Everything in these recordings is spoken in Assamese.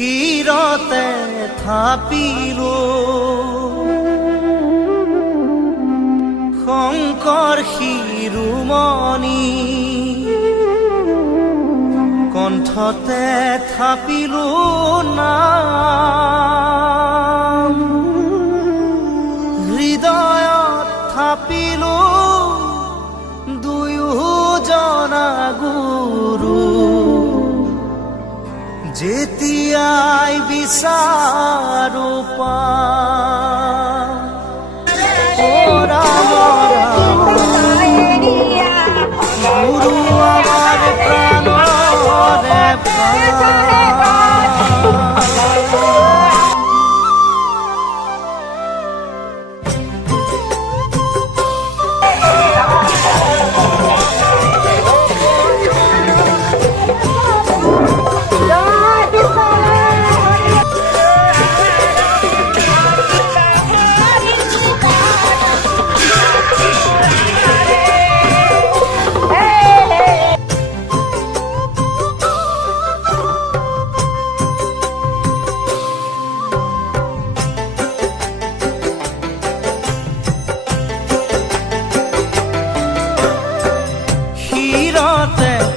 শিৰতে থাপিলো শংকৰ শিৰোমণি কণ্ঠতে থাপিলো নাম হৃদয়ত থাপিলো দুয়োজনা গুৰু যেতিয়াই বিচাৰো ৰাম গুৰু আমাৰ প্ৰাণৰে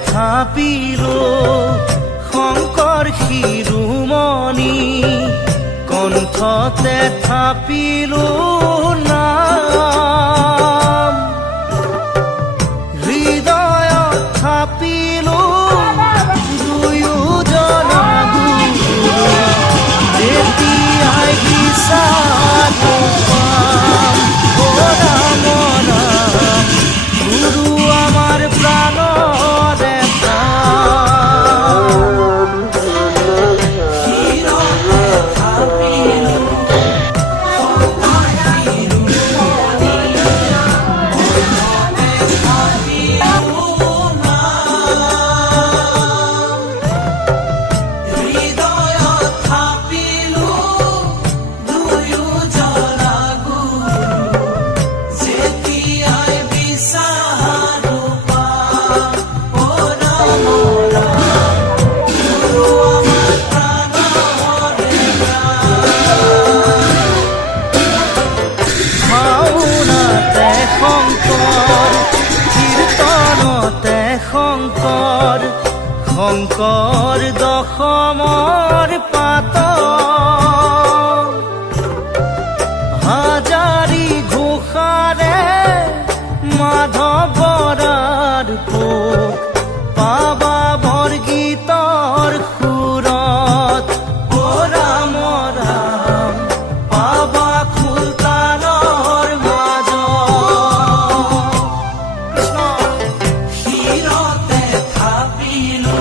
থাপিলো শংকৰ শিৰোমণি কণ্ঠতে থাপিলো নাম হৃদয়ত থাপিলো দুয়োজনা গুৰু যেতিয়াই বিচাৰো পাম ৰাম নাম গুৰু আমাৰ প্ৰাণ শংকৰ দশমৰ পাত হাজাৰী ঘোষাৰে মাধৱ বৰাৰ পোক পাবা বৰগীতৰ সুৰত ৰাম ৰাম পাবা খুলতানৰ মাজত শিৰতে থাপিলো